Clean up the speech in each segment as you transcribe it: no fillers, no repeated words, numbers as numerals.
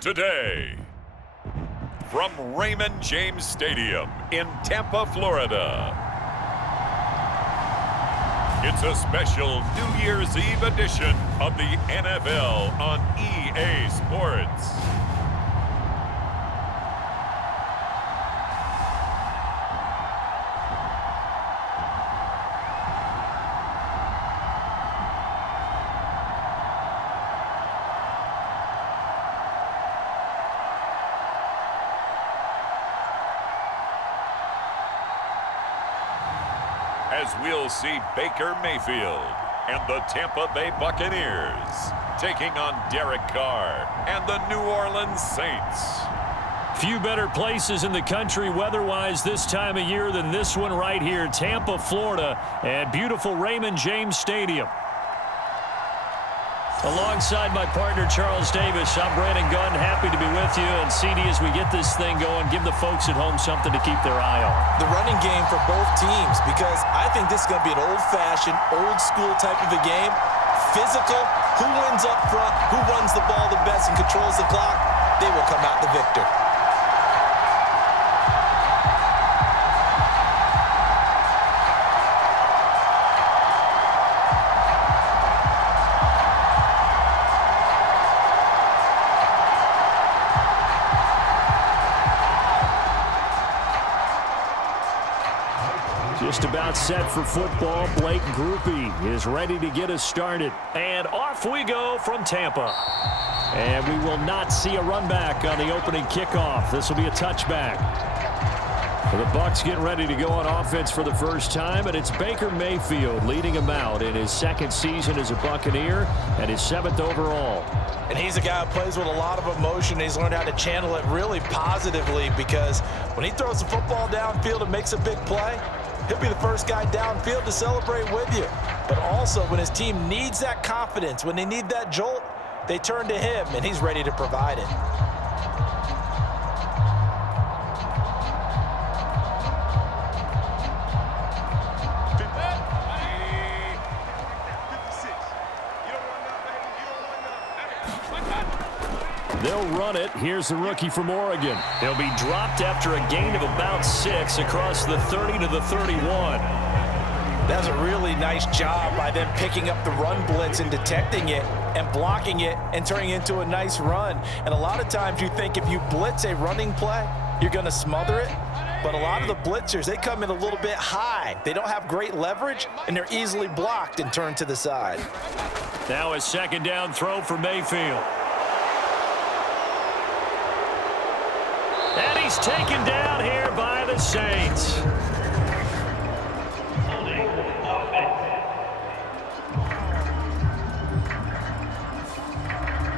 today. From Raymond James Stadium in Tampa, Florida, it's a special New Year's Eve edition of the NFL on EA Sports. As we'll see Baker Mayfield and the Tampa Bay Buccaneers taking on Derek Carr and the New Orleans Saints. Few better places in the country weather-wise this time of year than this one right here, Tampa, Florida, and beautiful Raymond James Stadium. Alongside my partner, Charles Davis, I'm Brandon Gunn, happy to be with you. And CD, as we get this thing going, give the folks at home something to keep their eye on. The running game for both teams, because I think this is going to be an old-fashioned, old-school type of a game. Physical, who wins up front, who runs the ball the best and controls the clock, they will come out the victor. Just about set for football. Blake Groupie is ready to get us started. And off we go from Tampa. And we will not see a run back on the opening kickoff. This will be a touchback. The Bucs getting ready to go on offense for the first time, and it's Baker Mayfield leading him out in his second season as a Buccaneer and his 7th overall. And he's a guy who plays with a lot of emotion. He's learned how to channel it really positively, because when he throws the football downfield and makes a big play, he'll be the first guy downfield to celebrate with you. But also, when his team needs that confidence, when they need that jolt, they turn to him, and he's ready to provide it. They'll run it. Here's the rookie from Oregon. He'll be dropped after a gain of about 6 across the 30 to the 31. That's a really nice job by them picking up the run blitz and detecting it and blocking it and turning it into a nice run. And a lot of times you think if you blitz a running play, you're going to smother it. But a lot of the blitzers, they come in a little bit high. They don't have great leverage, and they're easily blocked and turned to the side. Now a second down throw for Mayfield. And he's taken down here by the Saints.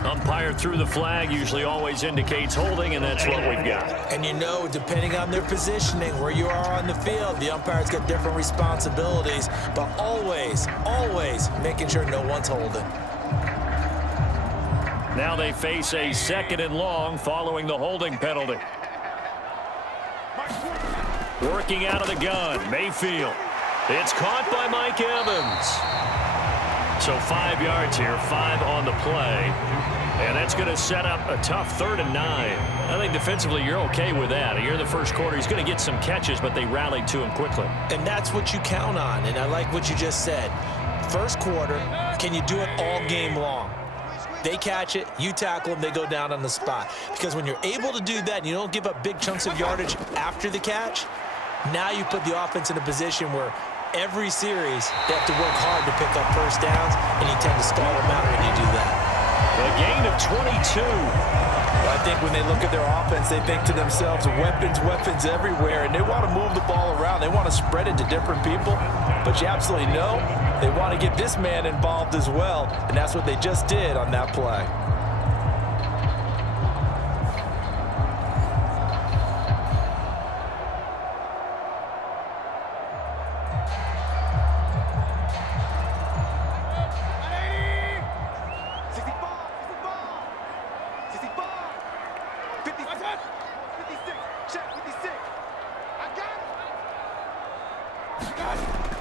Umpire threw the flag, usually always indicates holding, and that's what we've got. And you know, depending on their positioning, where you are on the field, the umpire's got different responsibilities, but always, always making sure no one's holding. Now they face a 2nd and long following the holding penalty. Working out of the gun, Mayfield. It's caught by Mike Evans. So 5 yards here, 5 on the play. And that's going to set up a tough 3rd and 9. I think defensively you're okay with that. Here in the first quarter, he's going to get some catches, but they rallied to him quickly. And that's what you count on, and I like what you just said. First quarter, can you do it all game long? They catch it, you tackle them, they go down on the spot. Because when you're able to do that and you don't give up big chunks of yardage after the catch, now you put the offense in a position where every series they have to work hard to pick up first downs, and you tend to stall them out when you do that. A gain of 22. Well, I think when they look at their offense, they think to themselves, weapons, weapons everywhere, and they want to move the ball around. They want to spread it to different people, but you absolutely know they want to get this man involved as well, and that's what they just did on that play.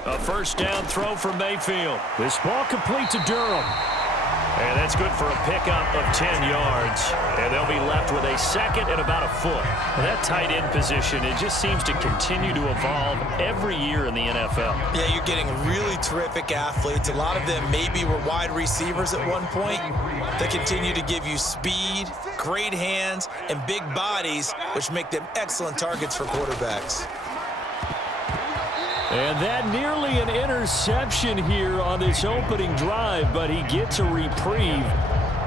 A first down throw for Mayfield. This ball complete to Durham. And that's good for a pickup of 10 yards. And they'll be left with a second and about a foot. And that tight end position, it just seems to continue to evolve every year in the NFL. Yeah, you're getting really terrific athletes. A lot of them maybe were wide receivers at one point. They continue to give you speed, great hands, and big bodies, which make them excellent targets for quarterbacks. And that nearly an interception here on this opening drive, but he gets a reprieve.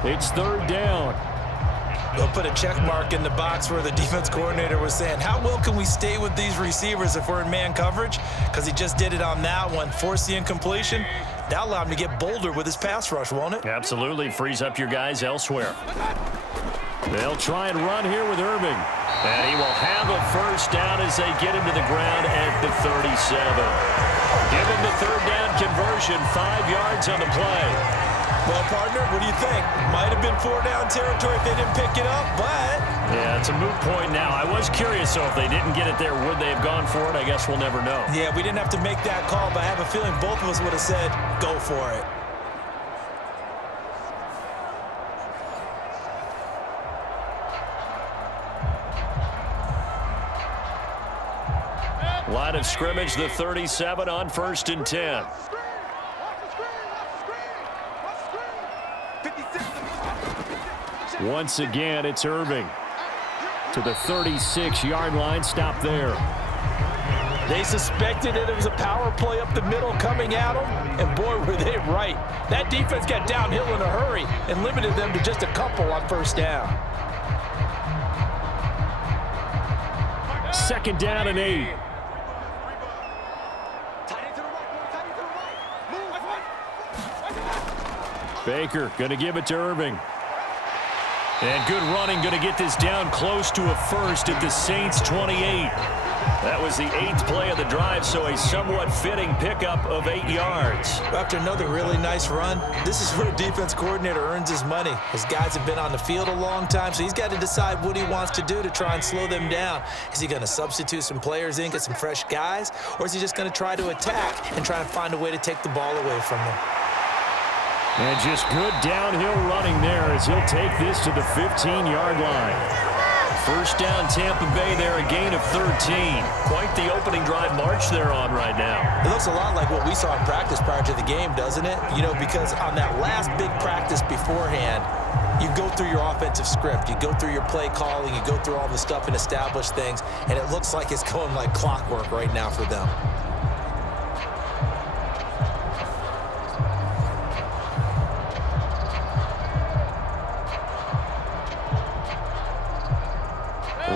It's third down. They'll put a check mark in the box where the defense coordinator was saying, how well can we stay with these receivers if we're in man coverage? Because he just did it on that one, forced the incompletion. That allowed him to get bolder with his pass rush, won't it? Absolutely. Frees up your guys elsewhere. They'll try and run here with Irving. And he will have a first down as they get him to the ground at the 37. Give him the third down conversion, 5 yards on the play. Well, partner, what do you think? Might have been 4-down territory if they didn't pick it up, but... Yeah, it's a moot point now. I was curious, though, if they didn't get it there, would they have gone for it? I guess we'll never know. Yeah, we didn't have to make that call, but I have a feeling both of us would have said, go for it. Line of scrimmage, the 37 on 1st and 10. Once again, it's Irving to the 36-yard line. Stop there. They suspected that it was a power play up the middle coming at them, and boy, were they right. That defense got downhill in a hurry and limited them to just a couple on first down. 2nd down and 8. Baker going to give it to Irving. And good running, going to get this down close to a first at the Saints' 28. That was the 8th play of the drive, so a somewhat fitting pickup of 8 yards. After another really nice run, this is where a defense coordinator earns his money. His guys have been on the field a long time, so he's got to decide what he wants to do to try and slow them down. Is he going to substitute some players in, get some fresh guys, or is he just going to try to attack and try and find a way to take the ball away from them? And just good downhill running there as he'll take this to the 15-yard line. First down, Tampa Bay there, a gain of 13. Quite the opening drive march they're on right now. It looks a lot like what we saw in practice prior to the game, doesn't it? You know, because on that last big practice beforehand, you go through your offensive script, you go through your play calling, you go through all the stuff and establish things, and it looks like it's going like clockwork right now for them.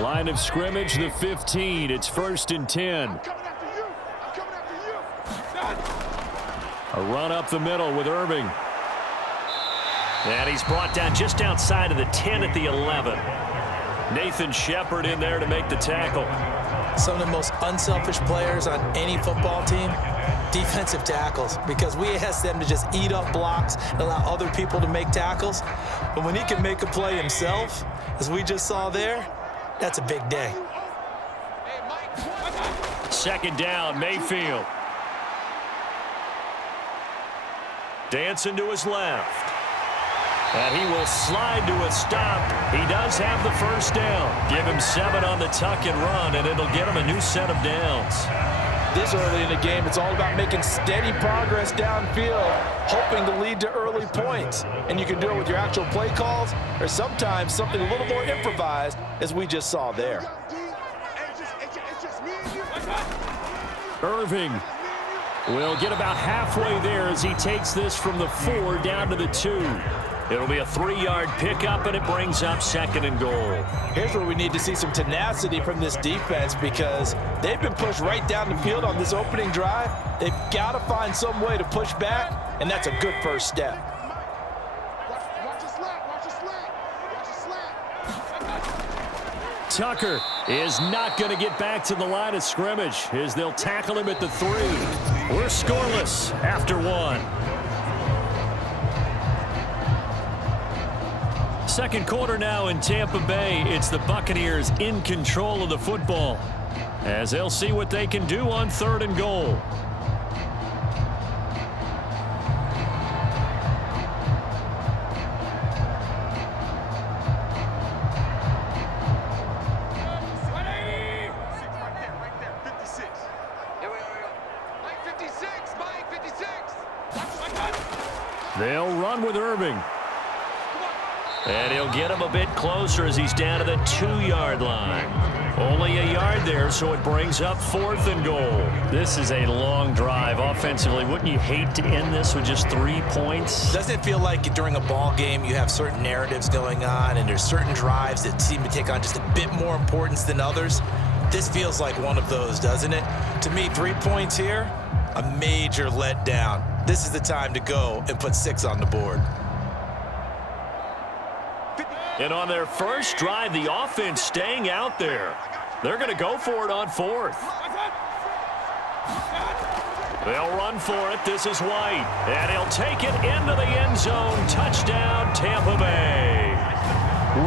Line of scrimmage, the 15. It's 1st and 10. A run up the middle with Irving. And he's brought down just outside of the 10 at the 11. Nathan Shepard in there to make the tackle. Some of the most unselfish players on any football team, defensive tackles, because we ask them to just eat up blocks and allow other people to make tackles. But when he can make a play himself, as we just saw there, that's a big day. 2nd down, Mayfield. Dancing to his left. And he will slide to a stop. He does have the first down. Give him 7 on the tuck and run, and it'll get him a new set of downs. This early in the game, it's all about making steady progress downfield, hoping to lead to early points. And you can do it with your actual play calls or sometimes something a little more improvised, as we just saw there. Irving will get about halfway there as he takes this from the 4 down to the 2. It'll be a 3-yard pickup, and it brings up 2nd and goal. Here's where we need to see some tenacity from this defense, because they've been pushed right down the field on this opening drive. They've got to find some way to push back, and that's a good first step. Tucker is not going to get back to the line of scrimmage as they'll tackle him at the 3. We're scoreless after 1. Second quarter now in Tampa Bay. It's the Buccaneers in control of the football as they'll see what they can do on 3rd and goal. They'll run with Irving. And he'll get him a bit closer as he's down to the 2-yard line. Only a yard there, so it brings up 4th and goal. This is a long drive offensively. Wouldn't you hate to end this with just 3 points? Doesn't it feel like during a ball game you have certain narratives going on and there's certain drives that seem to take on just a bit more importance than others? This feels like one of those, doesn't it? To me, 3 points here, a major letdown. This is the time to go and put 6 on the board. And on their first drive, the offense staying out there. They're going to go for it on 4th. They'll run for it. This is White. And he'll take it into the end zone. Touchdown, Tampa Bay.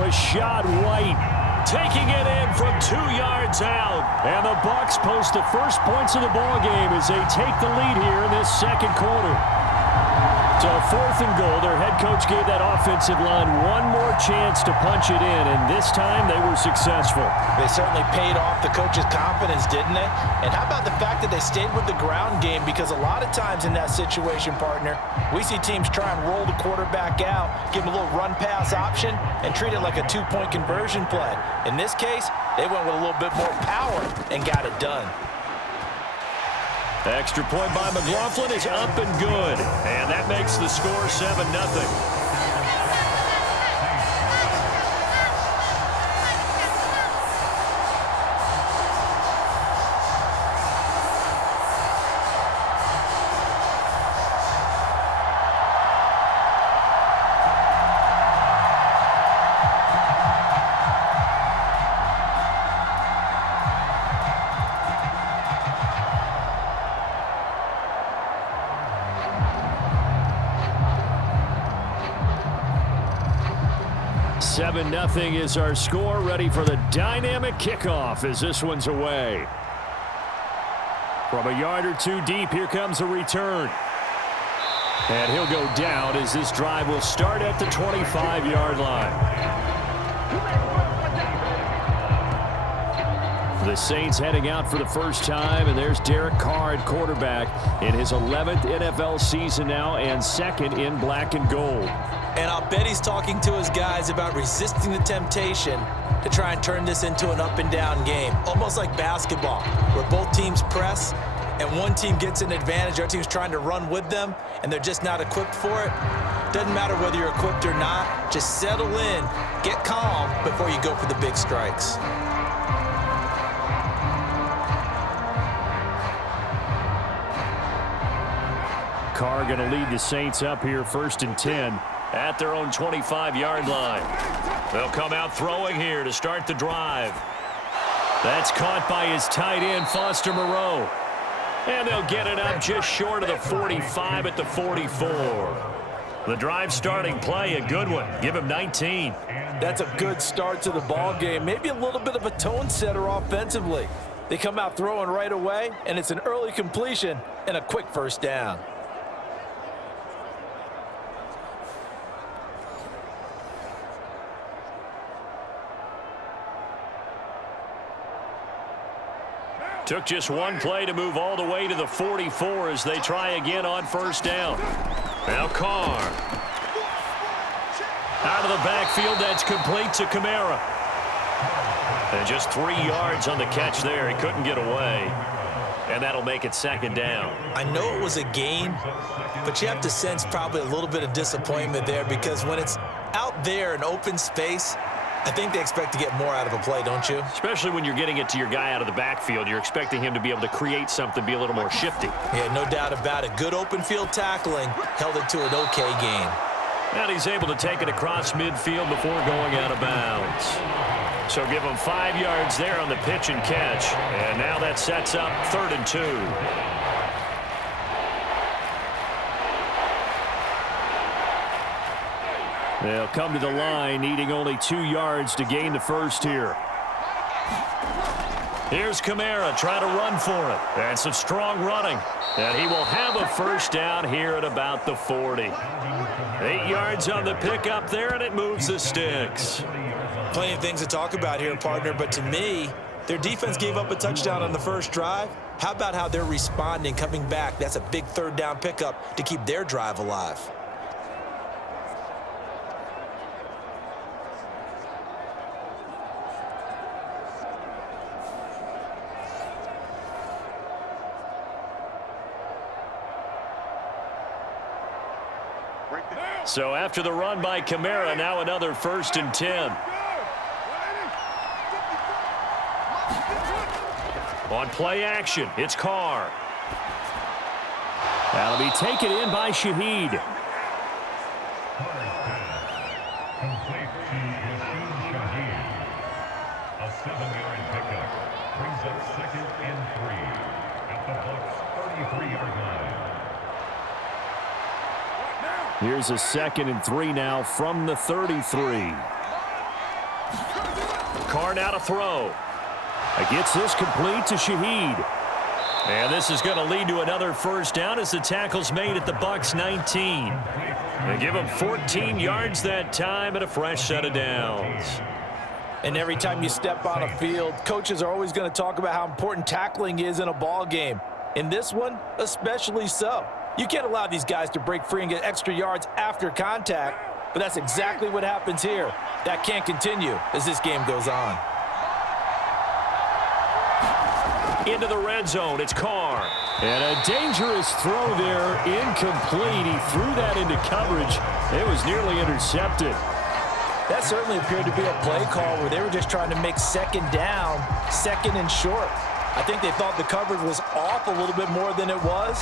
Rashad White taking it in from 2 yards out. And the Bucs post the first points of the ball game as they take the lead here in this second quarter. So 4th and goal, their head coach gave that offensive line one more chance to punch it in, and this time they were successful. They certainly paid off the coach's confidence, didn't they? And how about the fact that they stayed with the ground game? Because a lot of times in that situation, partner, we see teams try and roll the quarterback out, give him a little run-pass option, and treat it like a 2-point conversion play. In this case, they went with a little bit more power and got it done. Extra point by McLaughlin is up and good. And that makes the score 7-0. Nothing is our score. Ready for the dynamic kickoff as this one's away. From a yard or 2 deep, here comes a return. And he'll go down as this drive will start at the 25-yard line. The Saints heading out for the first time, and there's Derek Carr at quarterback in his 11th NFL season now and second in black and gold. And I'll bet he's talking to his guys about resisting the temptation to try and turn this into an up-and-down game, almost like basketball, where both teams press and one team gets an advantage, our team's trying to run with them, and they're just not equipped for it. Doesn't matter whether you're equipped or not. Just settle in, get calm before you go for the big strikes. Carr going to lead the Saints up here 1st and 10 at their own 25-yard line. They'll come out throwing here to start the drive. That's caught by his tight end, Foster Moreau. And they'll get it up just short of the 45 at the 44. The drive starting play, a good one. Give him 19. That's a good start to the ball game. Maybe a little bit of a tone setter offensively. They come out throwing right away, and it's an early completion and a quick first down. Took just one play to move all the way to the 44 as they try again on first down. Now Carr. Out of the backfield, that's complete to Kamara. And just 3 yards on the catch there. He couldn't get away. And that'll make it 2nd down. I know it was a gain, but you have to sense probably a little bit of disappointment there because when it's out there in open space, I think they expect to get more out of a play, don't you? Especially when you're getting it to your guy out of the backfield. You're expecting him to be able to create something, be a little more shifty. Yeah, no doubt about it. Good open field tackling held it to an okay gain. And he's able to take it across midfield before going out of bounds. So give him 5 yards there on the pitch and catch. And now that sets up 3rd and 2. They'll come to the line, needing only 2 yards to gain the first here. Here's Kamara trying to run for it. And some strong running. And he will have a first down here at about the 40. 8 yards on the pickup there, and it moves the sticks. Plenty of things to talk about here, partner, but to me, their defense gave up a touchdown on the first drive. How about how they're responding, coming back? That's a big 3rd down pickup to keep their drive alive. So after the run by Kamara, now another 1st and 10. On play action, it's Carr. That'll be taken in by Shaheed. Complete to Shaheed. A 7-yard pickup brings up 2nd and 3 at the Bucs' 33-yard line. Here's a 2nd and 3 now from the 33. Carr now to throw. Gets this complete to Shaheed. And this is going to lead to another 1st down as the tackle's made at the Bucs' 19. They give him 14 yards that time and a fresh set of downs. And every time you step on a field, coaches are always going to talk about how important tackling is in a ball game. In this one, especially so. You can't allow these guys to break free and get extra yards after contact, but that's exactly what happens here. That can't continue as this game goes on. Into the red zone, it's Carr. And a dangerous throw there, incomplete. He threw that into coverage. It was nearly intercepted. That certainly appeared to be a play call where they were just trying to make 2nd down, 2nd and short. I think they thought the coverage was off a little bit more than it was.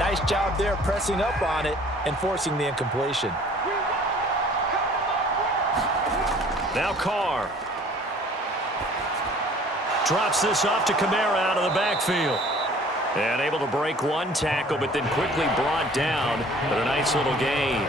Nice job there pressing up on it and forcing the incompletion. Now Carr. Drops this off to Kamara out of the backfield. And able to break one tackle, but then quickly brought down. But a nice little gain.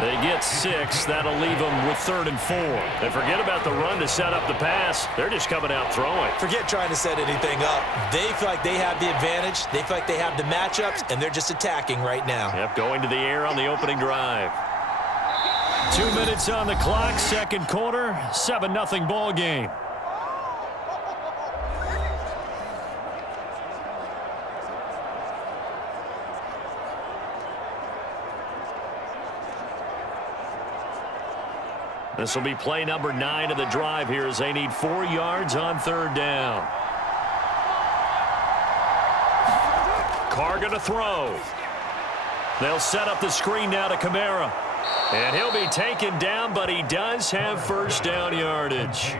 They get 6. That'll leave them with 3rd and 4. They forget about the run to set up the pass. They're just coming out throwing. Forget trying to set anything up. They feel like they have the advantage. They feel like they have the matchups, and they're just attacking right now. Yep, going to the air on the opening drive. 2 minutes on the clock, 2nd quarter, 7-0 ball game. This will be play number 9 of the drive here as they need 4 yards on 3rd down. Carr going to throw. They'll set up the screen now to Kamara. And he'll be taken down, but he does have 1st down yardage.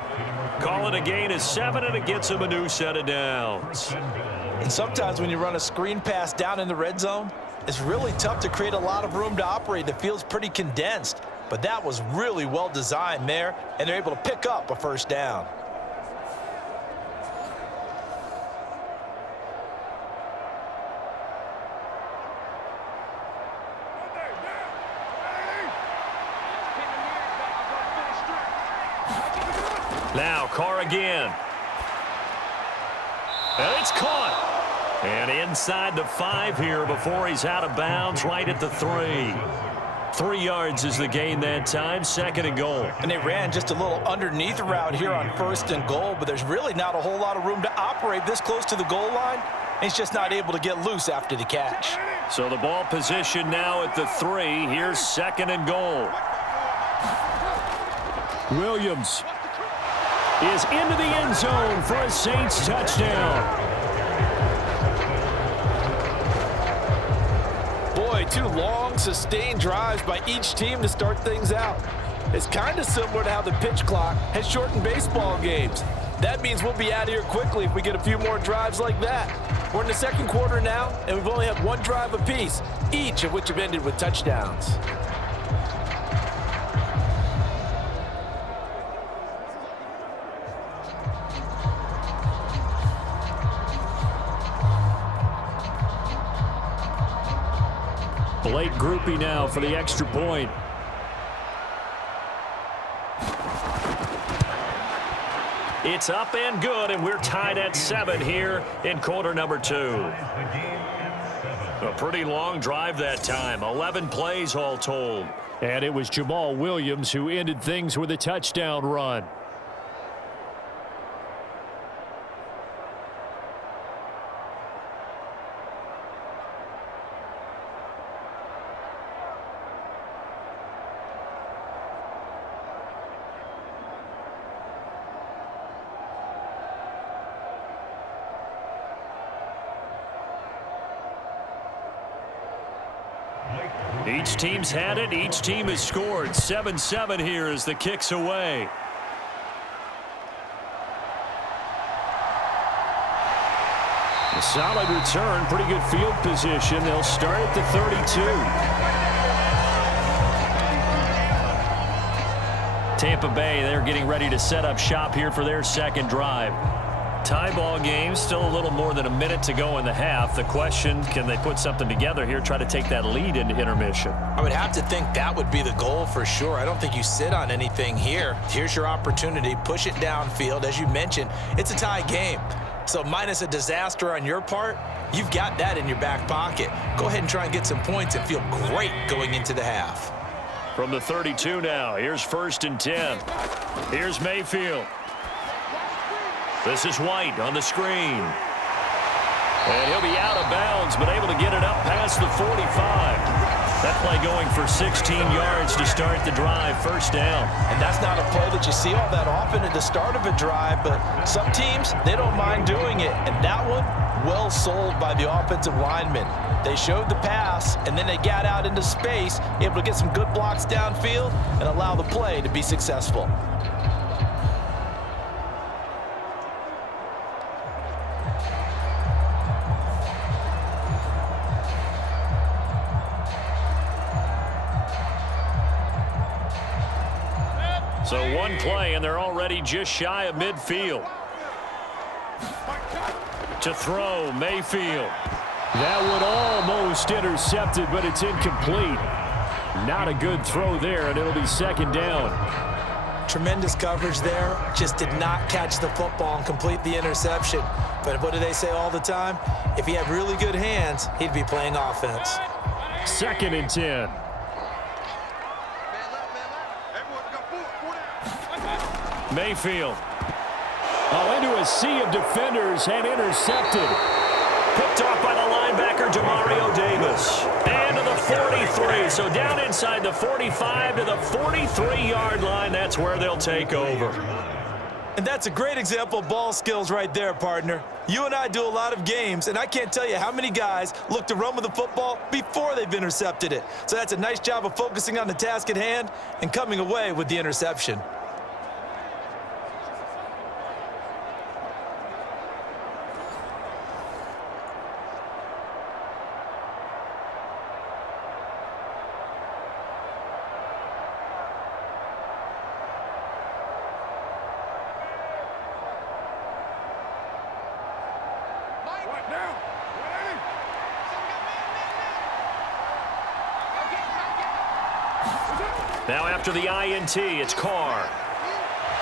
Call it a gain of 7, and it gets him a new set of downs. And sometimes when you run a screen pass down in the red zone, it's really tough to create a lot of room to operate. The field's pretty condensed. But that was really well designed there, and they're able to pick up a 1st down. Now Carr again. And it's caught. And inside the 5 here before he's out of bounds, right at the 3. 3 yards is the gain that time, 2nd and goal. And they ran just a little underneath route here on 1st and goal, but there's really not a whole lot of room to operate this close to the goal line. He's just not able to get loose after the catch. So the ball position now at the 3. Here's 2nd and goal. Williams is into the end zone for a Saints touchdown. Boy, 2 long, sustained drives by each team to start things out. It's kind of similar to how the pitch clock has shortened baseball games. That means we'll be out of here quickly if we get a few more drives like that. We're in the 2nd quarter now, and we've only had 1 drive apiece, each of which have ended with touchdowns. Late groupie now for the extra point. It's up and good, and we're tied at 7 here in quarter number 2. A pretty long drive that time, 11 plays all told. And it was Jamal Williams who ended things with a touchdown run. Each team's had it. Each team has scored. 7-7 here as the kick's away. A solid return. Pretty good field position. They'll start at the 32. Tampa Bay, they're getting ready to set up shop here for their second drive. Tie ball game, still a little more than a minute to go in the half. The question, can they put something together here, try to take that lead into intermission? I would have to think that would be the goal for sure. I don't think you sit on anything here. Here's your opportunity. Push it downfield. As you mentioned, it's a tie game. So minus a disaster on your part, you've got that in your back pocket. Go ahead and try and get some points and feel great going into the half. From the 32 now, here's 1st and 10. Here's Mayfield. This is White on the screen. And he'll be out of bounds, but able to get it up past the 45. That play going for 16 yards to start the drive, 1st down. And that's not a play that you see all that often at the start of a drive, but some teams, they don't mind doing it. And that one, well sold by the offensive lineman. They showed the pass, and then they got out into space, able to get some good blocks downfield and allow the play to be successful. So one play, and they're already just shy of midfield. To throw, Mayfield. That one almost intercepted, but it's incomplete. Not a good throw there, and it'll be 2nd down. Tremendous coverage there. Just did not catch the football and complete the interception. But what do they say all the time? If he had really good hands, he'd be playing offense. 2nd and 10. Mayfield. Oh, into a sea of defenders and intercepted. Picked off by the linebacker, Demario Davis. And to the 43. So down inside the 45 to the 43-yard line. That's where they'll take over. And that's a great example of ball skills right there, partner. You and I do a lot of games, and I can't tell you how many guys look to run with the football before they've intercepted it. So that's a nice job of focusing on the task at hand and coming away with the interception. Now after the INT, it's Carr.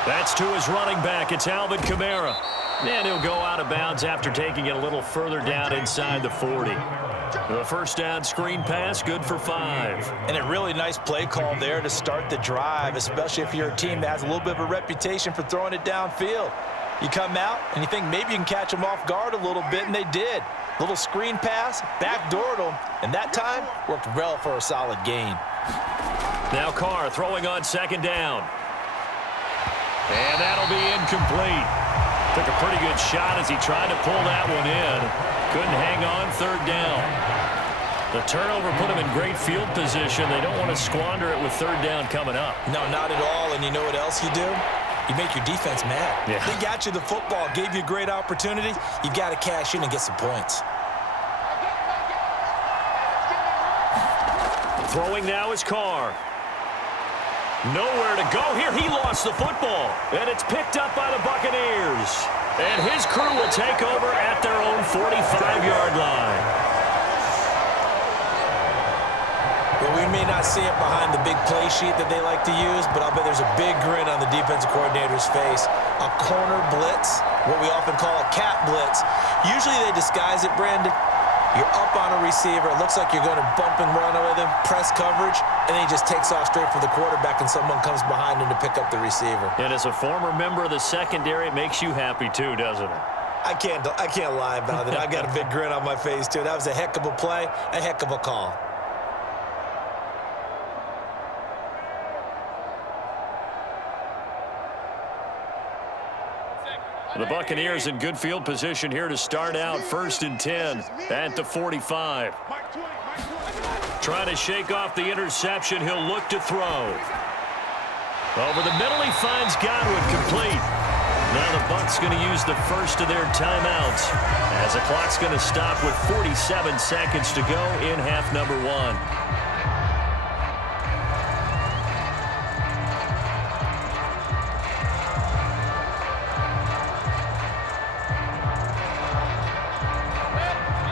That's to his running back. It's Alvin Kamara. And he'll go out of bounds after taking it a little further down inside the 40. The 1st down screen pass, good for 5. And a really nice play call there to start the drive, especially if you're a team that has a little bit of a reputation for throwing it downfield. You come out and you think maybe you can catch them off guard a little bit, and they did. Little screen pass, backdoored them, and that time worked well for a solid gain. Now Carr throwing on 2nd down. And that'll be incomplete. Took a pretty good shot as he tried to pull that one in. Couldn't hang on 3rd down. The turnover put him in great field position. They don't want to squander it with 3rd down coming up. No, not at all. And you know what else you do? You make your defense mad. Yeah. They got you the football, gave you a great opportunity. You've got to cash in and get some points. Throwing now is Carr. Nowhere to go here. He lost the football. And it's picked up by the Buccaneers. And his crew will take over at their own 45-yard line. Well, we may not see it behind the big play sheet that they like to use, but I'll bet there's a big grin on the defensive coordinator's face. A corner blitz, what we often call a cat blitz. Usually they disguise it, Brandon. You're up on a receiver. It looks like you're going to bump and run with him, press coverage, and then he just takes off straight for the quarterback, and someone comes behind him to pick up the receiver. And as a former member of the secondary, it makes you happy too, doesn't it? I can't lie about it. I've got a big grin on my face, too. That was a heck of a play, a heck of a call. The Buccaneers in good field position here to start out. 1st and 10 at the 45. Trying to shake off the interception. He'll look to throw. Over the middle, he finds Godwin, complete. Now the Bucs going to use the first of their timeouts as the clock's going to stop with 47 seconds to go in half number 1.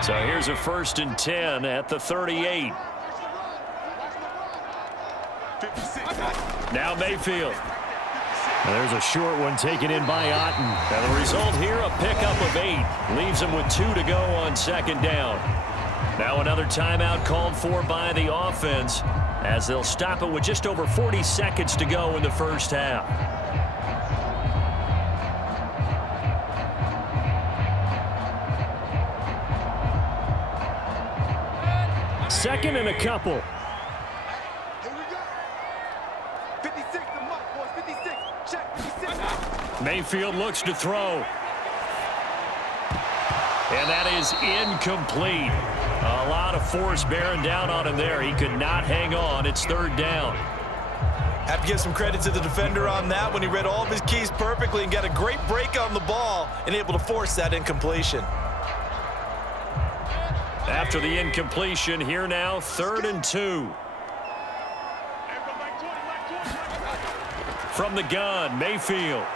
So here's a 1st and 10 at the 38. Now Mayfield. And there's a short one taken in by Otten. And the result here, a pickup of 8. Leaves him with 2 to go on 2nd down. Now another timeout called for by the offense as they'll stop it with just over 40 seconds to go in the first half. 2nd and a couple. Mayfield looks to throw. And that is incomplete. A lot of force bearing down on him there. He could not hang on. It's 3rd down. Have to give some credit to the defender on that when he read all of his keys perfectly and got a great break on the ball and able to force that incompletion. After the incompletion, here now, 3rd and 2. From the gun, Mayfield.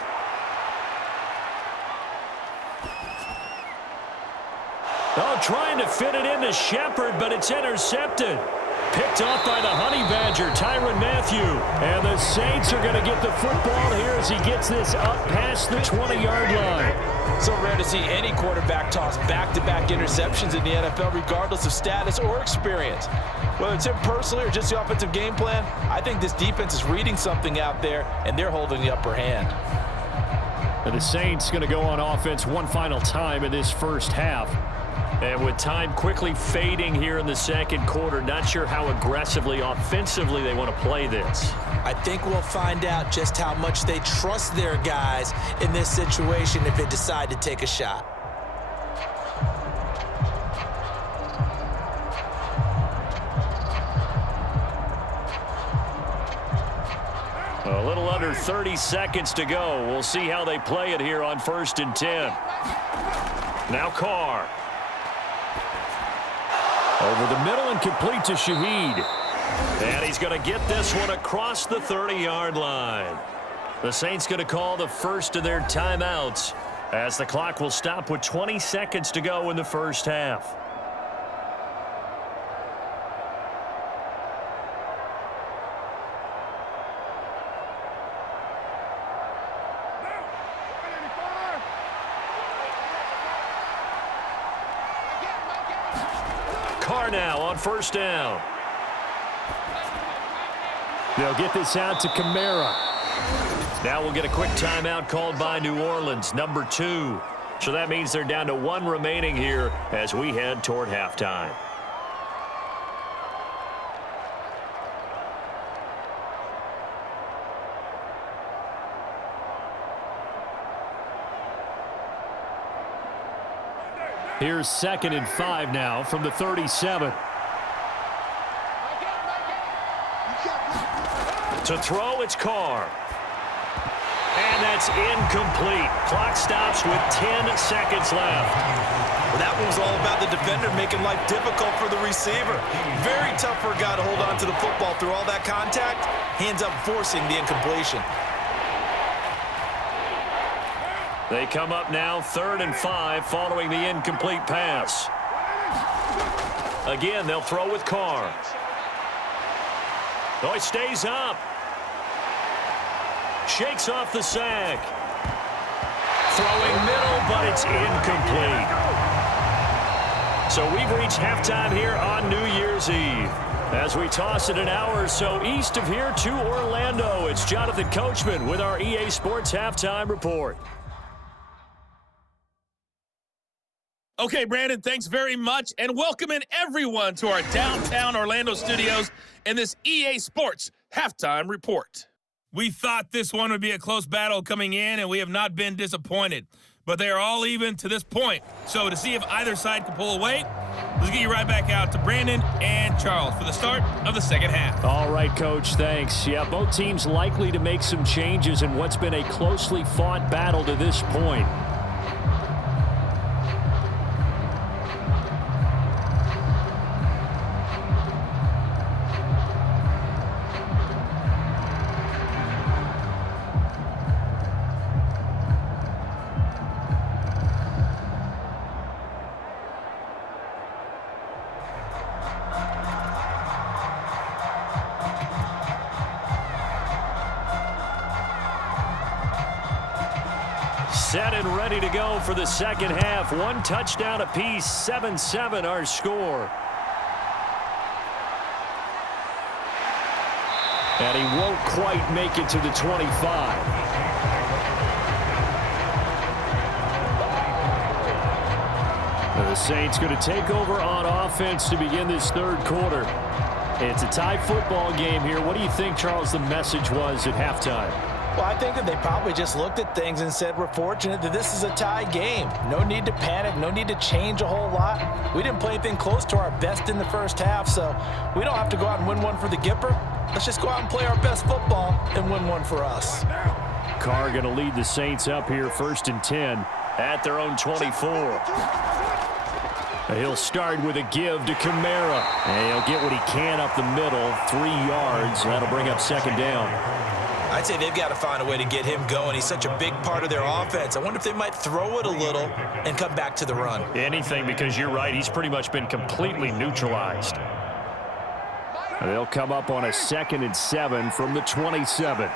Oh, trying to fit it into Shepard, but it's intercepted. Picked off by the Honey Badger, Tyrann Mathieu. And the Saints are going to get the football here as he gets this up past the 20-yard line. So rare to see any quarterback toss back-to-back interceptions in the NFL, regardless of status or experience. Whether it's him personally or just the offensive game plan, I think this defense is reading something out there, and they're holding the upper hand. And the Saints going to go on offense one final time in this first half. And with time quickly fading here in the 2nd quarter, not sure how aggressively, offensively they want to play this. I think we'll find out just how much they trust their guys in this situation if they decide to take a shot. A little under 30 seconds to go. We'll see how they play it here on 1st and 10. Now Carr. Over the middle and complete to Shaheed. And he's going to get this one across the 30-yard line. The Saints going to call the first of their timeouts as the clock will stop with 20 seconds to go in the first half. Carr now on 1st down. They'll get this out to Kamara. Now we'll get a quick timeout called by New Orleans, number 2. So that means they're down to 1 remaining here as we head toward halftime. Here's 2nd and 5 now from the 37. To throw, it's Carr. And that's incomplete. Clock stops with 10 seconds left. Well, that one was all about the defender making life difficult for the receiver. Very tough for a guy to hold on to the football through all that contact. Hands up forcing the incompletion. They come up now 3rd and 5 following the incomplete pass. Again, they'll throw with Carr. Oh, he stays up. Shakes off the sack. Throwing middle, but it's incomplete. So we've reached halftime here on New Year's Eve. As we toss it an hour or so east of here to Orlando, it's Jonathan Coachman with our EA Sports Halftime Report. Okay, Brandon, thanks very much, and welcome in everyone to our downtown Orlando studios in this EA Sports Halftime Report. We thought this one would be a close battle coming in, and we have not been disappointed. but they are all even to this point. So to see if either side can pull away, let's get you right back out to Brandon and Charles for the start of the second half. All right, Coach, thanks. Yeah, both teams likely to make some changes in what's been a closely fought battle to this point. Set and ready to go for the second half. One touchdown apiece, 7-7 our score. And he won't quite make it to the 25. The Saints going to take over on offense to begin this third quarter. It's a tie football game here. What do you think, Charles, the message was at halftime? Well, I think that they probably just looked at things and said, we're fortunate that this is a tie game. No need to panic. No need to change a whole lot. We didn't play anything close to our best in the first half, so we don't have to go out and win one for the Gipper. Let's just go out and play our best football and win one for us. Carr going to lead the Saints up here, 1st and 10 at their own 24. He'll start with a give to Kamara. And he'll get what he can up the middle, 3 yards. That'll bring up second down. I'd say they've got to find a way to get him going. He's such a big part of their offense. I wonder if they might throw it a little and come back to the run. Anything, because you're right. He's pretty much been completely neutralized. They'll come up on a 2nd and 7 from the 27.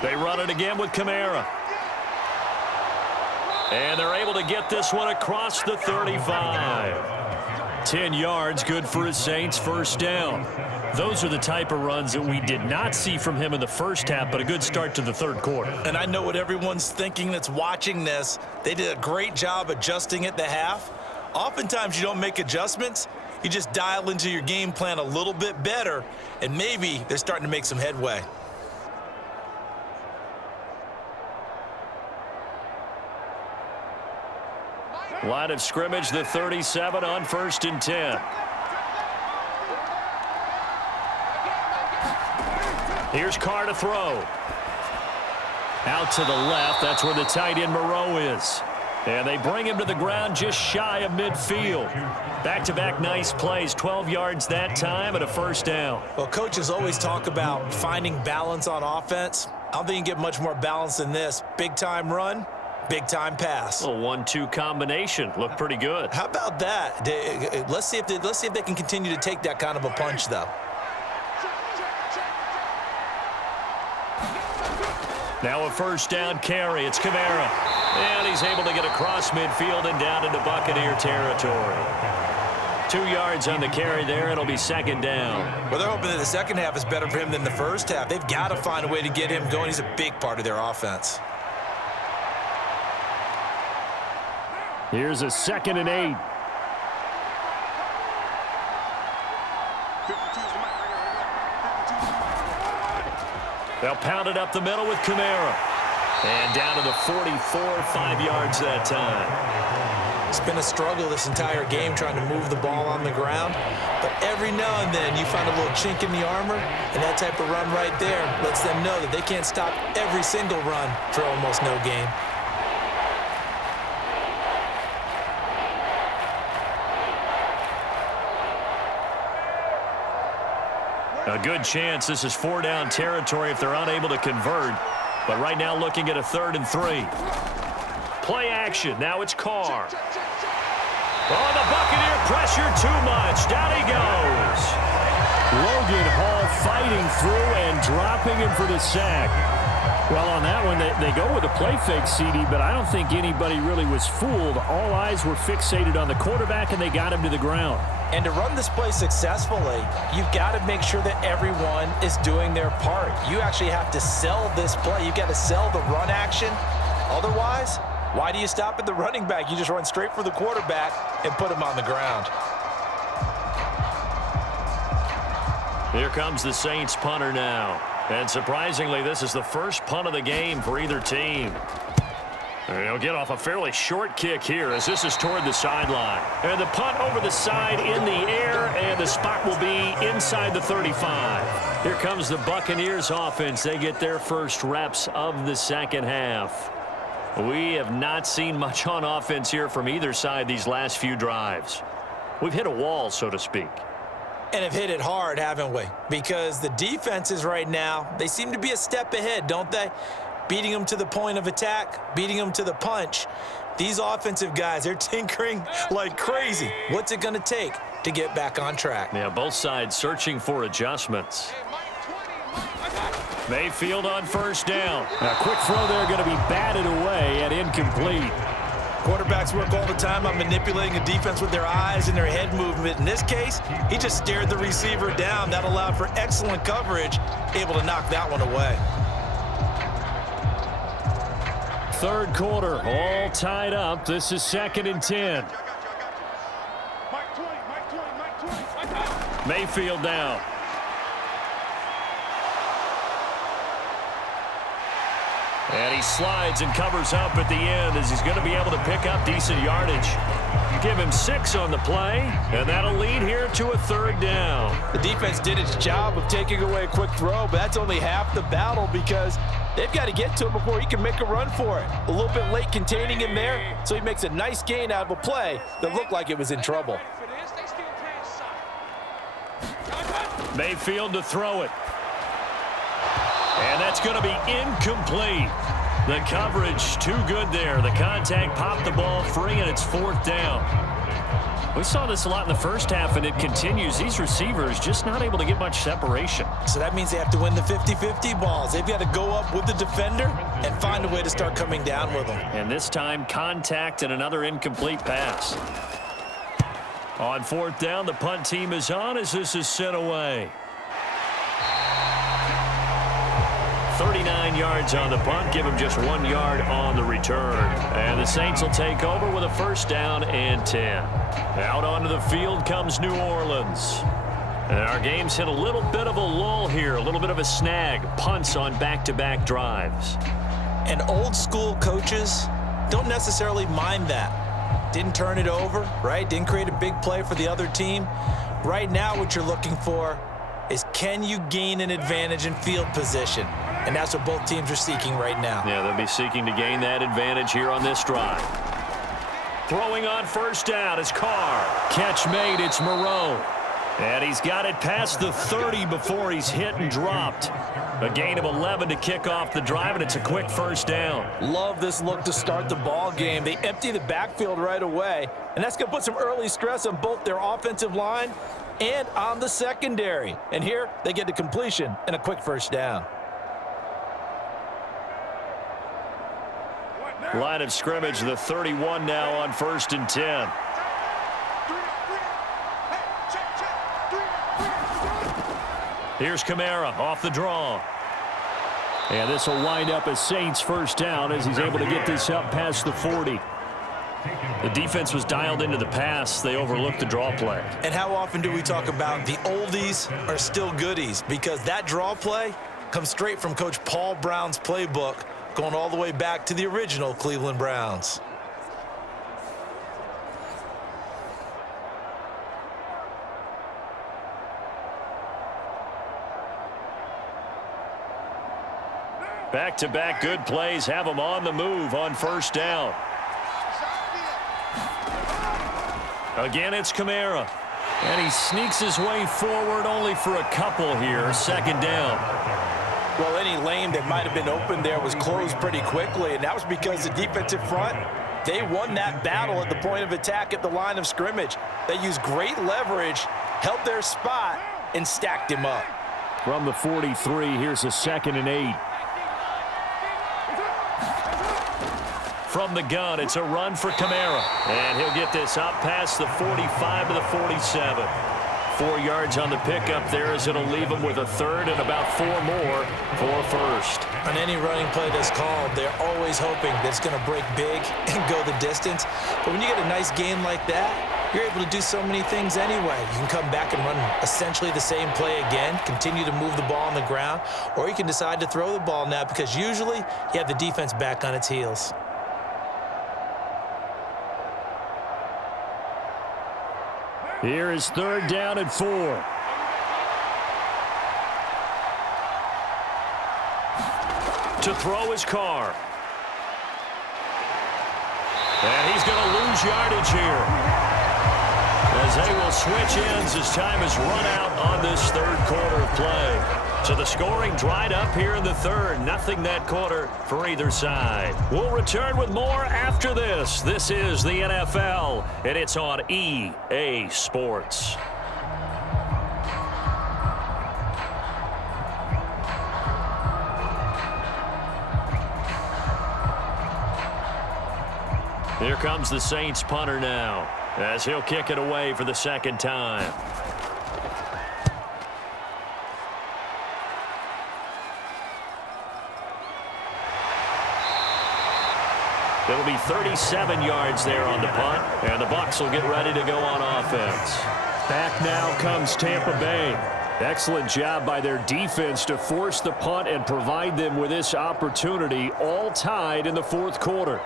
They run it again with Kamara. And they're able to get this one across the 35. 10 yards, good for his Saints, first down. Those are the type of runs that we did not see from him in the first half, but a good start to the third quarter. And I know what everyone's thinking that's watching this. They did a great job adjusting at the half. Oftentimes you don't make adjustments. You just dial into your game plan a little bit better, and maybe they're starting to make some headway. Line of scrimmage, the 37 on 1st and 10. Here's Carr to throw. Out to the left, that's where the tight end Moreau is. And they bring him to the ground just shy of midfield. Back-to-back nice plays, 12 yards that time and a first down. Well, coaches always talk about finding balance on offense. I don't think you can get much more balance than this. Big-time run. Big-time pass. A 1-2 combination. Looked pretty good. How about that? Let's see if they can continue to take that kind of a punch, though. Now a first down carry. It's Kamara. And he's able to get across midfield and down into Buccaneer territory. 2 yards on the carry there. It'll be second down. Well, they're hoping that the second half is better for him than the first half. They've got to find a way to get him going. He's a big part of their offense. Here's a 2nd and 8. They'll pound it up the middle with Kamara. And down to the 44, 5 yards that time. It's been a struggle this entire game trying to move the ball on the ground. But every now and then you find a little chink in the armor, and that type of run right there lets them know that they can't stop every single run for almost no gain. A good chance this is 4-down territory if they're unable to convert. But right now looking at a 3rd and 3. Play action. Now it's Carr. Oh, the Buccaneer pressure too much. Down he goes. Logan Hall fighting through and dropping him for the sack. Well, on that one, they go with a play fake, CD, but I don't think anybody really was fooled. All eyes were fixated on the quarterback, and they got him to the ground. And to run this play successfully, you've got to make sure that everyone is doing their part. You actually have to sell this play. You've got to sell the run action. Otherwise, why do you stop at the running back? You just run straight for the quarterback and put him on the ground. Here comes the Saints punter now. And surprisingly, this is the first punt of the game for either team. And he'll get off a fairly short kick here as this is toward the sideline. And the punt over the side in the air, and the spot will be inside the 35. Here comes the Buccaneers offense. They get their first reps of the second half. We have not seen much on offense here from either side these last few drives. We've hit a wall, so to speak. And have hit it hard, haven't we? Because the defenses right now, they seem to be a step ahead, don't they? Beating them to the point of attack, beating them to the punch. These offensive guys, they're tinkering like crazy. What's it going to take to get back on track? Yeah, both sides searching for adjustments. Mayfield on first down. A quick throw there going to be batted away and incomplete. Quarterbacks work all the time on manipulating a defense with their eyes and their head movement. In this case, he just stared the receiver down. That allowed for excellent coverage, able to knock that one away. Third quarter, all tied up. This is 2nd and 10. Mayfield down. And he slides and covers up at the end as he's going to be able to pick up decent yardage. Give him 6 on the play, and that'll lead here to a 3rd down. The defense did its job of taking away a quick throw, but that's only half the battle because they've got to get to him before he can make a run for it. A little bit late containing him there, so he makes a nice gain out of a play that looked like it was in trouble. Mayfield to throw it. And that's going to be incomplete. The coverage too good there. The contact popped the ball free, and it's 4th down. We saw this a lot in the first half, and it continues. These receivers just not able to get much separation. So that means they have to win the 50-50 balls. They've got to go up with the defender and find a way to start coming down with them. And this time, contact and another incomplete pass. On 4th down, the punt team is on as this is sent away. 39 yards on the punt, give him just 1 yard on the return. And the Saints will take over with a 1st down and 10. Out onto the field comes New Orleans. And our game's hit a little bit of a lull here, a little bit of a snag. Punts on back-to-back drives. And old school coaches don't necessarily mind that. Didn't turn it over, right? Didn't create a big play for the other team. Right now what you're looking for is, can you gain an advantage in field position? And that's what both teams are seeking right now. Yeah, they'll be seeking to gain that advantage here on this drive. Throwing on 1st down is Carr. Catch made, it's Moreau. And he's got it past the 30 before he's hit and dropped. A gain of 11 to kick off the drive, and it's a quick 1st down. Love this look to start the ball game. They empty the backfield right away, and that's going to put some early stress on both their offensive line and on the secondary. And here they get to completion and a quick 1st down. Line of scrimmage, the 31 now on 1st and 10. Here's Kamara off the draw. And this will wind up as Saints' 1st down as he's able to get this up past the 40. The defense was dialed into the pass. They overlooked the draw play. And how often do we talk about the oldies are still goodies? Because that draw play comes straight from Coach Paul Brown's playbook, going all the way back to the original Cleveland Browns. Back-to-back good plays have them on the move on 1st down. Again, it's Kamara. And he sneaks his way forward only for a couple here. 2nd down. Well, any lane that might have been open there was closed pretty quickly, and that was because the defensive front, they won that battle at the point of attack at the line of scrimmage. They used great leverage, held their spot, and stacked him up. From the 43, here's a 2nd and 8. From the gun, it's a run for Kamara. And he'll get this up past the 45 to the 47. 4 yards on the pickup there as it'll leave him with a 3rd and about 4 more for a 1st. On any running play that's called, they're always hoping that it's going to break big and go the distance. But when you get a nice gain like that, you're able to do so many things anyway. You can come back and run essentially the same play again, continue to move the ball on the ground, or you can decide to throw the ball now because usually you have the defense back on its heels. Here is 3rd down and 4. To throw is Carr. And he's going to lose yardage here, as they will switch ends as time is run out on this 3rd quarter of play. So the scoring dried up here in the 3rd. Nothing that quarter for either side. We'll return with more after this. This is the NFL, and it's on EA Sports. Here comes the Saints punter now, as he'll kick it away for the 2nd time. It'll be 37 yards there on the punt, and the Bucs will get ready to go on offense. Back now comes Tampa Bay. Excellent job by their defense to force the punt and provide them with this opportunity, all tied in the 4th quarter.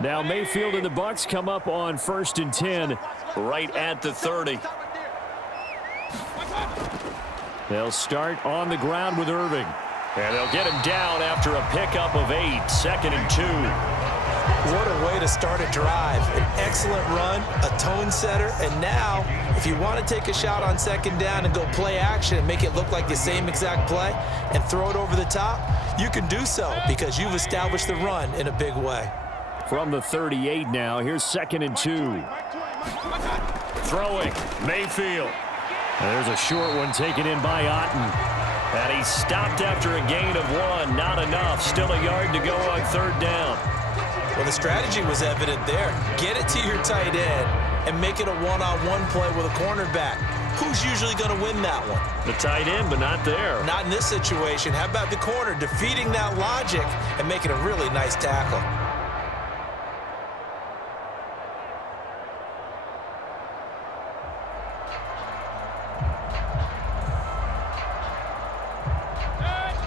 Now Mayfield and the Bucs come up on 1st and 10 right at the 30. They'll start on the ground with Irving. And they'll get him down after a pickup of 8, 2nd and 2. What a way to start a drive. An excellent run, a tone setter, and now if you want to take a shot on 2nd down and go play action and make it look like the same exact play and throw it over the top, you can do so because you've established the run in a big way. From the 38 now, here's 2nd and 2. Throwing, Mayfield. And there's a short one taken in by Otten. And he stopped after a gain of 1. Not enough. Still a yard to go on 3rd down. Well, the strategy was evident there. Get it to your tight end and make it a one-on-one play with a cornerback. Who's usually going to win that one? The tight end, but not there. Not in this situation. How about the corner defeating that logic and making a really nice tackle?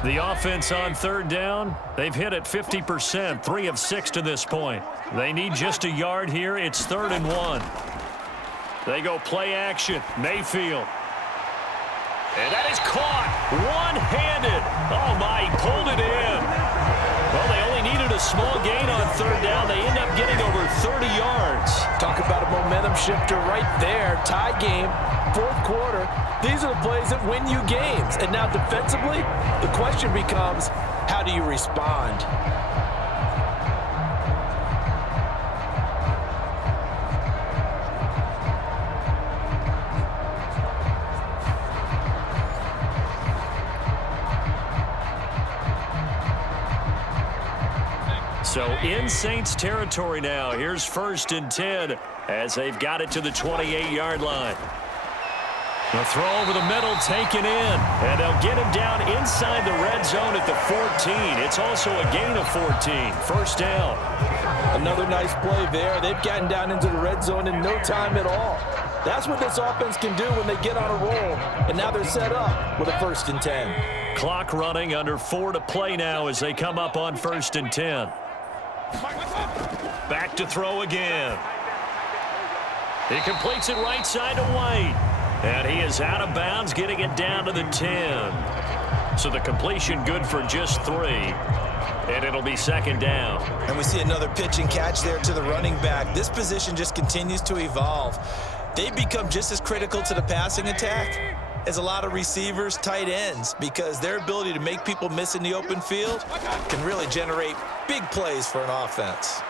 The offense on 3rd down, they've hit it 50%, 3 of 6 to this point. They need just a yard here. It's 3rd and 1. They go play action. Mayfield. And that is caught one-handed. Oh, my, he pulled it in. Well, they only needed a small gain on 3rd down. They end up getting over 30 yards. Talk about a momentum shifter right there. Tie game, 4th quarter. These are the plays that win you games. And now defensively, the question becomes, how do you respond? So in Saints territory now. Here's 1st and 10 as they've got it to the 28-yard line. The throw over the middle taken in, and they'll get him down inside the red zone at the 14. It's also a gain of 14. 1st down. Another nice play there. They've gotten down into the red zone in no time at all. That's what this offense can do when they get on a roll, and now they're set up with a 1st and 10. Clock running, under 4 to play now as they come up on 1st and 10. Back to throw again. He completes it right side to White. And he is out of bounds, getting it down to the 10. So the completion good for just 3. And it'll be 2nd down. And we see another pitch and catch there to the running back. This position just continues to evolve. They become just as critical to the passing attack as a lot of receivers, tight ends, because their ability to make people miss in the open field can really generate big plays for an offense.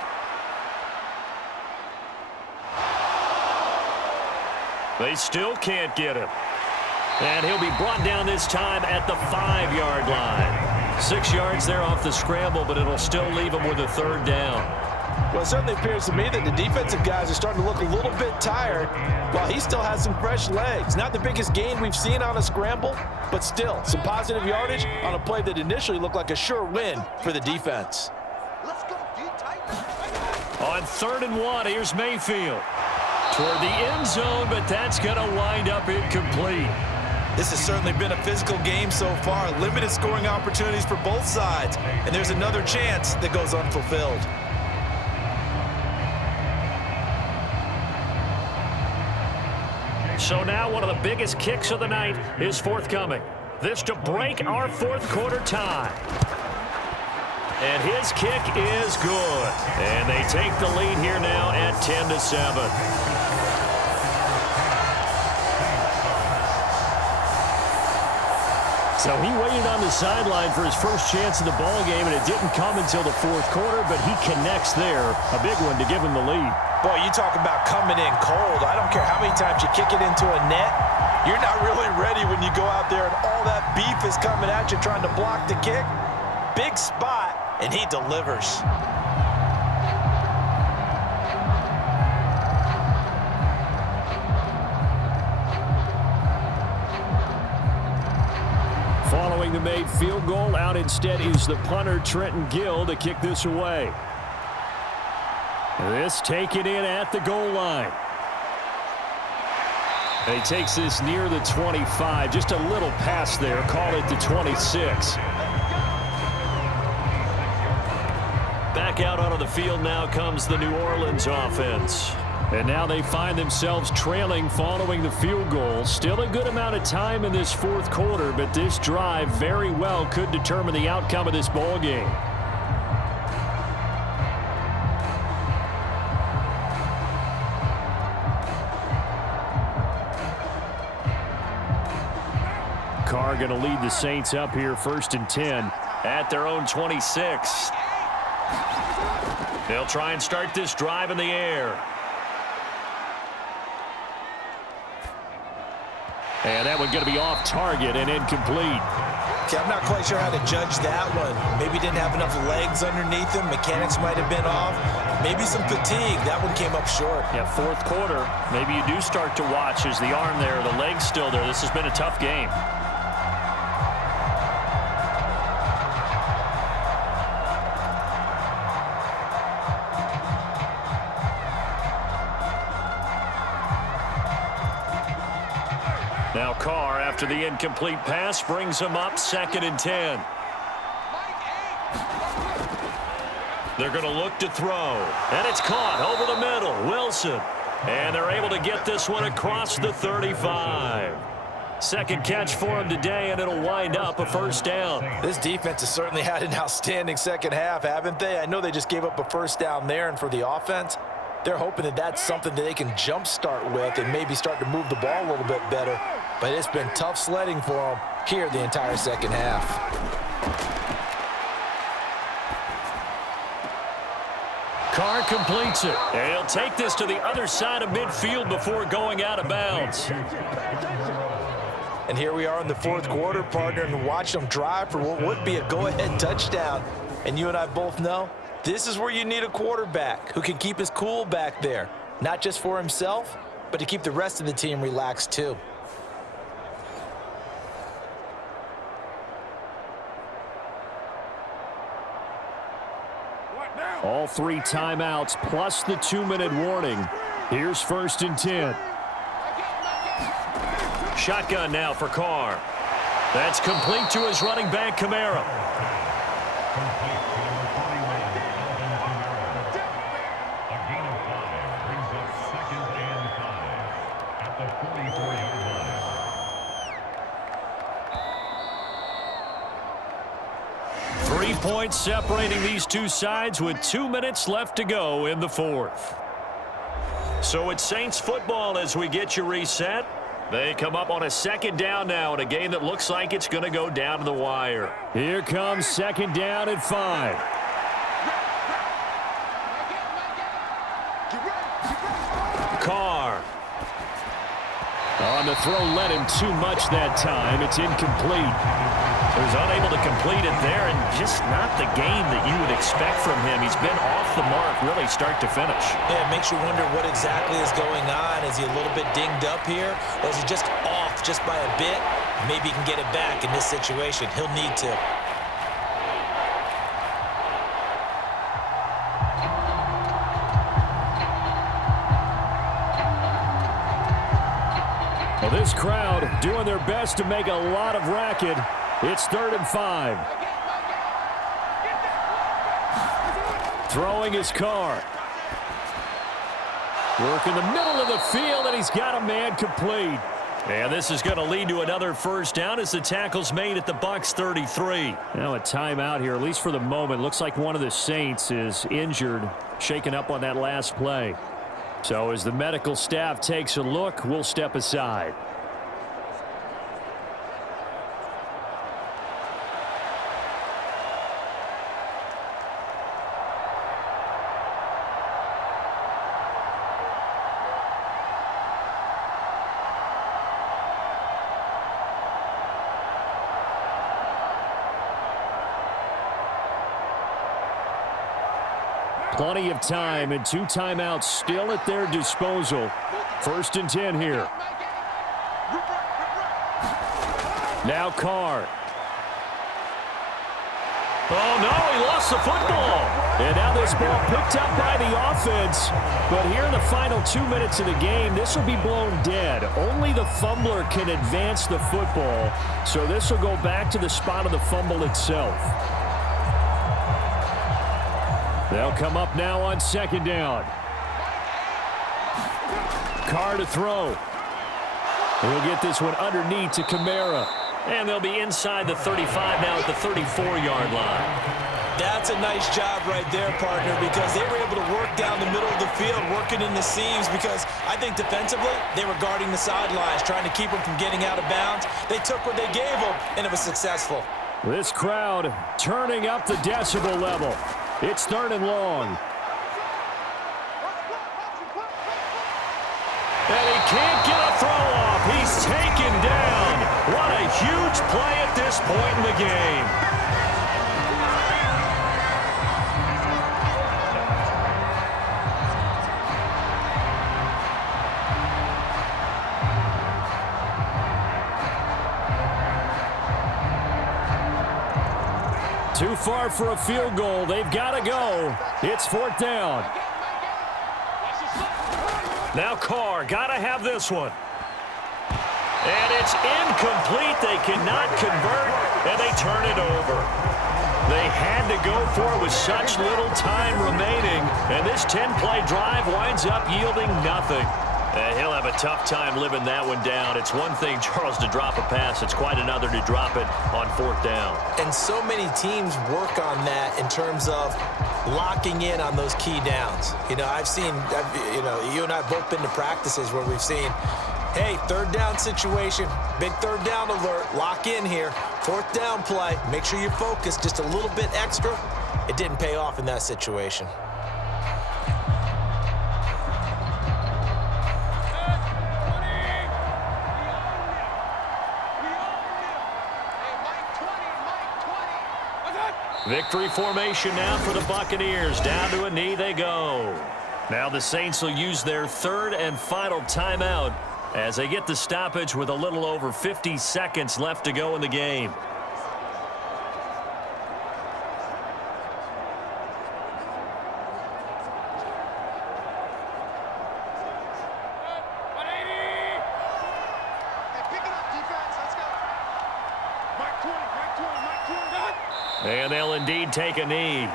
They still can't get him. And he'll be brought down this time at the 5-yard line. 6 yards there off the scramble, but it'll still leave him with a 3rd down. Well, it certainly appears to me that the defensive guys are starting to look a little bit tired while he still has some fresh legs. Not the biggest gain we've seen on a scramble, but still some positive yardage on a play that initially looked like a sure win for the defense. On 3rd and 1, here's Mayfield. Toward the end zone, but that's going to wind up incomplete. This has certainly been a physical game so far. Limited scoring opportunities for both sides. And there's another chance that goes unfulfilled. So now one of the biggest kicks of the night is forthcoming. This to break our fourth quarter tie. And his kick is good. And they take the lead here now at 10-7. So he waited on the sideline for his first chance in the ball game, and it didn't come until the fourth quarter, but he connects there. A big one to give him the lead. Boy, you talk about coming in cold. I don't care how many times you kick it into a net. You're not really ready when you go out there and all that beef is coming at you trying to block the kick. Big spot, and he delivers. Following the made field goal, out instead is the punter, Trenton Gill, to kick this away. This taken in at the goal line. And he takes this near the 25, just a little past there, call it the 26. Back out onto the field now comes the New Orleans offense. And now they find themselves trailing following the field goal. Still a good amount of time in this fourth quarter, but this drive very well could determine the outcome of this ball game. Carr going to lead the Saints up here 1st and 10 at their own 26. They'll try and start this drive in the air. And that one going to be off target and incomplete. Okay, I'm not quite sure how to judge that one. Maybe didn't have enough legs underneath him. Mechanics might have been off. Maybe some fatigue. That one came up short. Yeah, fourth quarter. Maybe you do start to watch as the arm there, the leg's still there. This has been a tough game. Now Carr, after the incomplete pass, brings him up 2nd and 10. They're going to look to throw. And it's caught over the middle. Wilson. And they're able to get this one across the 35. Second catch for him today, and it'll wind up a first down. This defense has certainly had an outstanding second half, haven't they? I know they just gave up a first down there, and for the offense, they're hoping that that's something that they can jumpstart with and maybe start to move the ball a little bit better. But it's been tough sledding for them here the entire second half. Carr completes it. And he'll take this to the other side of midfield before going out of bounds. And here we are in the fourth quarter, partner, and watch them drive for what would be a go-ahead touchdown. And you and I both know this is where you need a quarterback who can keep his cool back there, not just for himself, but to keep the rest of the team relaxed too. All 3 timeouts plus the 2-minute warning. Here's 1st and 10. Shotgun now for Carr. That's complete to his running back, Kamara. Complete to number 41, Alvin. A gain of 5 brings up 2nd and 5 at the 44-yard line. 3 points separating these two sides with 2 minutes left to go in the fourth. So it's Saints football as we get you reset. They come up on a 2nd down now in a game that looks like it's going to go down to the wire. Here comes 2nd down at 5. Carr. On the throw, led him too much that time. It's incomplete. He was unable to complete it there, and just not the game that you would expect from him. He's been off the mark really start to finish. Yeah, it makes you wonder what exactly is going on. Is he a little bit dinged up here, or is he just off just by a bit? Maybe he can get it back in this situation. He'll need to. Well, this crowd doing their best to make a lot of racket. It's 3rd and 5. Throwing his Carr. Work in the middle of the field, and he's got a man complete. And this is going to lead to another first down as the tackle's made at the Bucs 33. Now a timeout here, at least for the moment. Looks like one of the Saints is injured, shaken up on that last play. So as the medical staff takes a look, we'll step aside. Plenty of time and 2 timeouts still at their disposal. 1st and 10 here. Now Carr. Oh, no, he lost the football. And now this ball picked up by the offense. But here in the final 2 minutes of the game, this will be blown dead. Only the fumbler can advance the football. So this will go back to the spot of the fumble itself. They'll come up now on 2nd down. Carr to throw. He'll get this one underneath to Kamara. And they'll be inside the 35 now at the 34-yard line. That's a nice job right there, partner, because they were able to work down the middle of the field, working in the seams, because I think defensively they were guarding the sidelines, trying to keep them from getting out of bounds. They took what they gave them, and it was successful. This crowd turning up the decibel level. It's 3rd and long. And he can't get a throw off. He's taken down. What a huge play at this point in the game. Too far for a field goal. They've got to go. It's 4th down. Now Carr, got to have this one. And it's incomplete. They cannot convert, and they turn it over. They had to go for it with such little time remaining, and this 10-play drive winds up yielding nothing. He'll have a tough time living that one down. It's one thing, Charles, to drop a pass. It's quite another to drop it on 4th down. And so many teams work on that in terms of locking in on those key downs. You know, you and I have both been to practices where we've seen, hey, 3rd down situation, big 3rd down alert, lock in here, 4th down play, make sure you focus just a little bit extra. It didn't pay off in that situation. Victory formation now for the Buccaneers. Down to a knee they go. Now the Saints will use their 3rd and final timeout as they get the stoppage with a little over 50 seconds left to go in the game. And they'll indeed take a knee.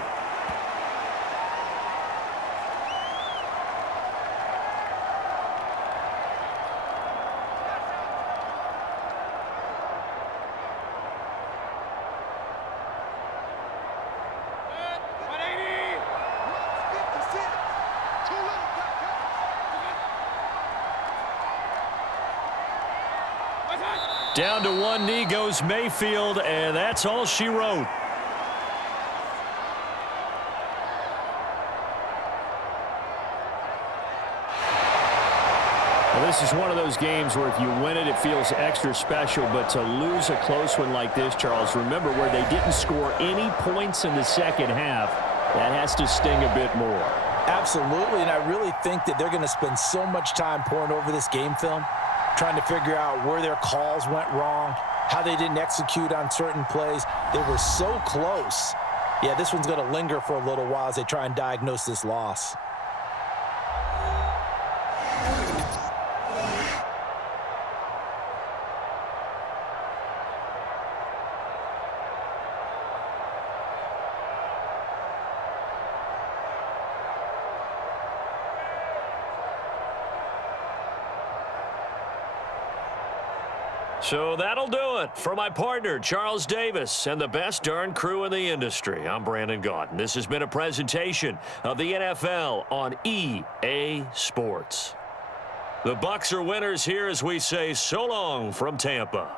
Down to one knee goes Mayfield, and that's all she wrote. Well, this is one of those games where if you win it, it feels extra special. But to lose a close one like this, Charles, remember where they didn't score any points in the second half, that has to sting a bit more. Absolutely, and I really think that they're going to spend so much time poring over this game film, trying to figure out where their calls went wrong, how they didn't execute on certain plays. They were so close. Yeah, this one's going to linger for a little while as they try and diagnose this loss. So that'll do it for my partner, Charles Davis, and the best darn crew in the industry. I'm Brandon Gaudin. This has been a presentation of the NFL on EA Sports. The Bucs are winners here as we say so long from Tampa.